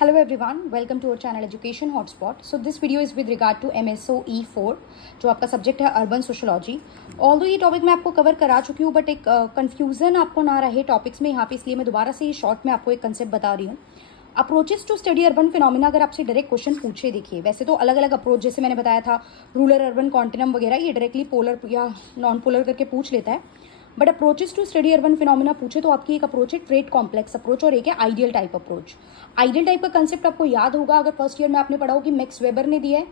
Hello everyone, welcome to our channel Education Hotspot. So this video is with regard to MSO E4 जो आपका subject है urban sociology. Although ये topic मैं आपको cover करा चुकी हूँ बट एक कंफ्यूजन आपको ना रहे टॉपिक्स में यहाँ पे, इसलिए मैं दोबारा से ये शॉर्ट में आपको एक कंसेप्ट बता रही हूँ। Approaches to study urban phenomena अगर आपसे डायरेक्ट क्वेश्चन पूछे, देखिए वैसे तो अलग अलग अप्रोच जैसे मैंने बताया था रूरल अर्बन कॉन्टिनम वगैरह ये डायरेक्टली पोलर या नॉन पोलर करके पूछ लेता है, but approaches to study urban phenomena पूछे तो आपकी एक अप्रोच है ट्रेट कॉम्प्लेक्स अप्रोच और एक है ideal type approach. Ideal type का कंसेप्ट आपको याद होगा अगर फर्स्ट ईयर में आपने पढ़ा हो कि मैक्स वेबर ने दिया है।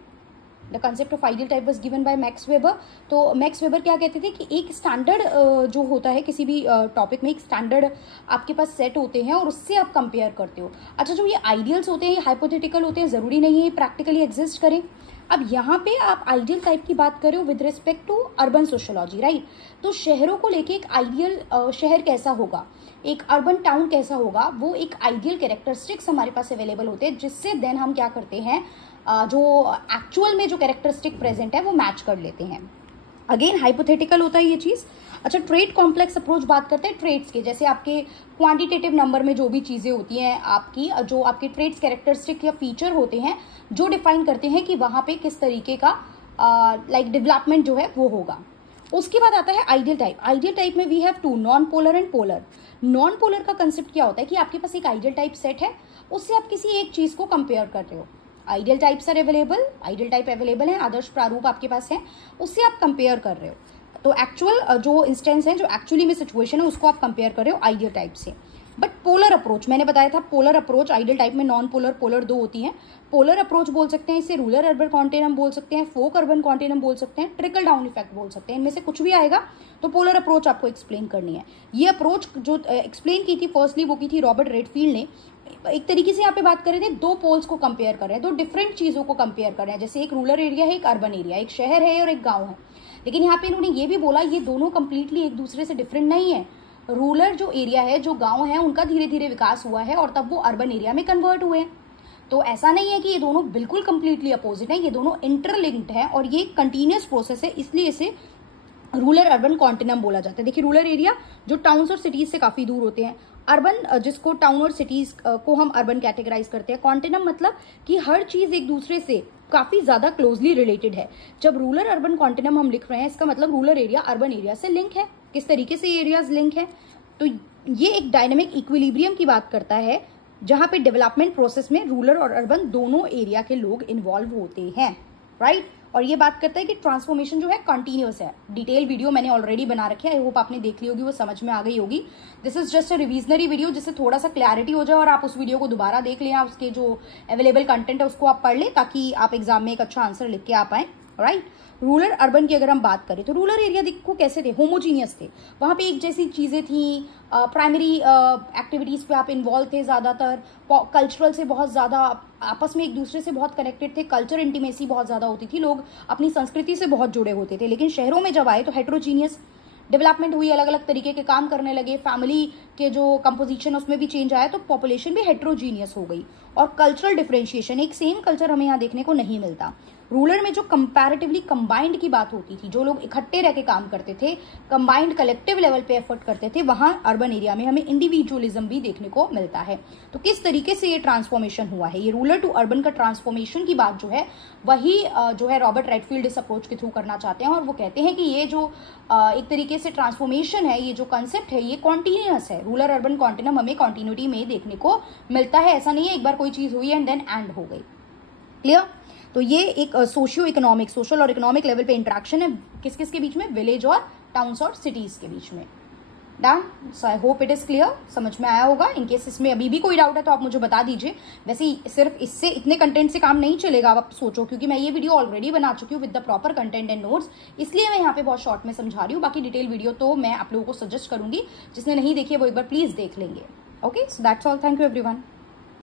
The concept of ideal type was given by max weber. तो मैक्स वेबर क्या कहते थे कि एक स्टैंडर्ड जो होता है किसी भी टॉपिक में एक स्टैंडर्ड आपके पास सेट होते हैं और उससे आप कंपेयर करते हो। अच्छा, जो ये आइडियल्स होते हैं ये हाइपोथेटिकल होते हैं, जरूरी नहीं है प्रैक्टिकली एग्जिस्ट करें। अब यहाँ पे आप आइडियल टाइप की बात करें with respect to urban sociology, right. तो शहरों को लेके एक आइडियल शहर कैसा होगा, एक अर्बन टाउन कैसा होगा, वो एक आइडियल कैरेक्टरिस्टिक्स हमारे पास अवेलेबल होते हैं, जिससे देन हम क्या करते हैं जो एक्चुअल में जो कैरेक्टरिस्टिक प्रेजेंट है वो मैच कर लेते हैं। अगेन हाइपोथेटिकल होता है ये चीज। अच्छा, ट्रेट कॉम्प्लेक्स अप्रोच बात करते हैं ट्रेट्स के, जैसे आपके क्वांटिटेटिव नंबर में जो भी चीजें होती हैं आपकी, जो आपके ट्रेट्स कैरेक्टरिस्टिक या फीचर होते हैं जो डिफाइन करते हैं कि वहां पे किस तरीके का लाइक डेवलपमेंट जो है वो होगा। उसके बाद आता है आइडियल टाइप। आइडियल टाइप में we have two, non polar and polar. Non polar का कंसेप्ट क्या होता है कि आपके पास एक आइडियल टाइप सेट है, उससे आप किसी एक चीज को कंपेयर कर रहे हो। Ideal types are available, ideal type available है, आदर्श प्रारूप आपके पास है, उससे आप कंपेयर कर रहे हो। तो एक्चुअल जो इंस्टेंस है, जो एक्चुअली में सिचुएशन है, उसको आप कंपेयर कर रहे हो आइडियल टाइप से। बट पोलर अप्रोच मैंने बताया था, पोलर अप्रोच आइडियल टाइप में नॉन पोलर पोलर दो होती हैं। पोलर अप्रोच बोल सकते हैं इसे, रूरल अर्बन कॉन्टिनम बोल सकते हैं, फोक अर्बन कॉन्टिनम बोल सकते हैं, ट्रिकल डाउन इफेक्ट बोल सकते हैं, इनमें से कुछ भी आएगा। तो पोलर अप्रोच आपको एक्सप्लेन करनी है। ये अप्रोच जो एक्सप्लेन की थी फर्स्टली वो की थी रॉबर्ट रेडफील्ड ने। एक तरीके से यहाँ पे बात कर रहे थे, दो पोल्स को कंपेयर कर रहे हैं, दो डिफरेंट चीजों को कंपेयर कर रहे हैं, जैसे एक रूरल एरिया है, एक अर्बन एरिया, एक शहर है और एक गाँव है। लेकिन यहाँ पे इन्होंने ये भी बोला ये दोनों कंप्लीटली एक दूसरे से डिफरेंट नहीं है। रूरल जो एरिया है, जो गांव है, उनका धीरे धीरे विकास हुआ है और तब वो अर्बन एरिया में कन्वर्ट हुए हैं। तो ऐसा नहीं है कि ये दोनों बिल्कुल कंप्लीटली अपोजिट है, ये दोनों इंटरलिंक्ड है और ये कंटिन्यूअस प्रोसेस है, इसलिए इसे रूरल अर्बन कॉन्टिनम बोला जाता है। देखिए रूरल एरिया जो टाउन्स और सिटीज से काफी दूर होते हैं, अर्बन जिसको टाउन और सिटीज को हम अर्बन कैटेगराइज करते हैं, कॉन्टिनम मतलब कि हर चीज एक दूसरे से काफी ज्यादा क्लोजली रिलेटेड है। जब रूरल अर्बन कॉन्टिनम हम लिख रहे हैं इसका मतलब रूरल एरिया अर्बन एरिया से लिंक है। किस तरीके से ये एरियाज लिंक है, तो ये एक डायनेमिक इक्विलिब्रियम की बात करता है जहां पे डेवलपमेंट प्रोसेस में रूरल और अर्बन दोनों एरिया के लोग इन्वॉल्व होते हैं, राइट। और ये बात करता है कि ट्रांसफॉर्मेशन जो है कंटिन्यूअस है। डिटेल वीडियो मैंने ऑलरेडी बना रखी है, आई होप आपने देख ली होगी, वो समझ में आ गई होगी। This is just a revisionary video, जिससे थोड़ा सा क्लैरिटी हो जाए और आप उस वीडियो को दोबारा देख लें, उसके जो अवेलेबल कंटेंट है उसको आप पढ़ लें ताकि आप एग्जाम में एक अच्छा आंसर लिख के आ पाए, राइट। रूरल अर्बन की अगर हम बात करें तो रूरल एरिया देखो कैसे थे, होमोजीनियस थे, वहां पे एक जैसी चीजें थी, प्राइमरी एक्टिविटीज पे आप इन्वॉल्व थे, ज्यादातर कल्चरल से बहुत ज्यादा आपस में एक दूसरे से बहुत कनेक्टेड थे, कल्चर इंटीमेसी बहुत ज्यादा होती थी, लोग अपनी संस्कृति से बहुत जुड़े होते थे। लेकिन शहरों में जब आए तो हेट्रोजीनियस डेवलपमेंट हुई, अलग अलग तरीके के काम करने लगे, फैमिली के जो कंपोजिशन है उसमें भी चेंज आया, तो पॉपुलेशन भी हेट्रोजीनियस हो गई और कल्चरल डिफरेंशिएशन, एक सेम कल्चर हमें यहाँ देखने को नहीं मिलता। रूरल में जो कंपैरेटिवली कंबाइंड की बात होती थी, जो लोग इकट्ठे रह के काम करते थे, कंबाइंड कलेक्टिव लेवल पे एफर्ट करते थे, वहां अर्बन एरिया में हमें इंडिविजुअलिज्म भी देखने को मिलता है। तो किस तरीके से ये ट्रांसफॉर्मेशन हुआ है, ये रूरल टू अर्बन का ट्रांसफॉर्मेशन की बात जो है वही जो है रॉबर्ट रेडफील्ड इस अप्रोच के थ्रू करना चाहते हैं। और वो कहते हैं कि ये जो एक तरीके से ट्रांसफॉर्मेशन है, ये जो कंसेप्ट है, ये कॉन्टिन्यूअस है। रूरल अर्बन कॉन्टिनम हमें कॉन्टिन्यूटी में देखने को मिलता है, ऐसा नहीं है एक बार कोई चीज हुई एंड देन एंड हो गई। क्लियर। तो ये एक सोशियो इकोनॉमिक, सोशल और इकोनॉमिक लेवल पे इंटरेक्शन है किस किस के बीच में, विलेज और टाउन्स और सिटीज के बीच में। Done. So I hope it is clear, समझ में आया होगा। इनकेस इसमें अभी भी कोई डाउट है तो आप मुझे बता दीजिए। वैसे सिर्फ इससे इतने कंटेंट से काम नहीं चलेगा, आप सोचो, क्योंकि मैं ये वीडियो ऑलरेडी बना चुकी हूँ with the proper content and notes, इसलिए मैं यहाँ पे बहुत शॉर्ट में समझा रही हूँ। बाकी डिटेल वीडियो तो मैं आप लोगों को सजेस्ट करूंगी, जिसने नहीं देखी है वो एक बार प्लीज देख लेंगे। Okay, so that's all, thank you everyone.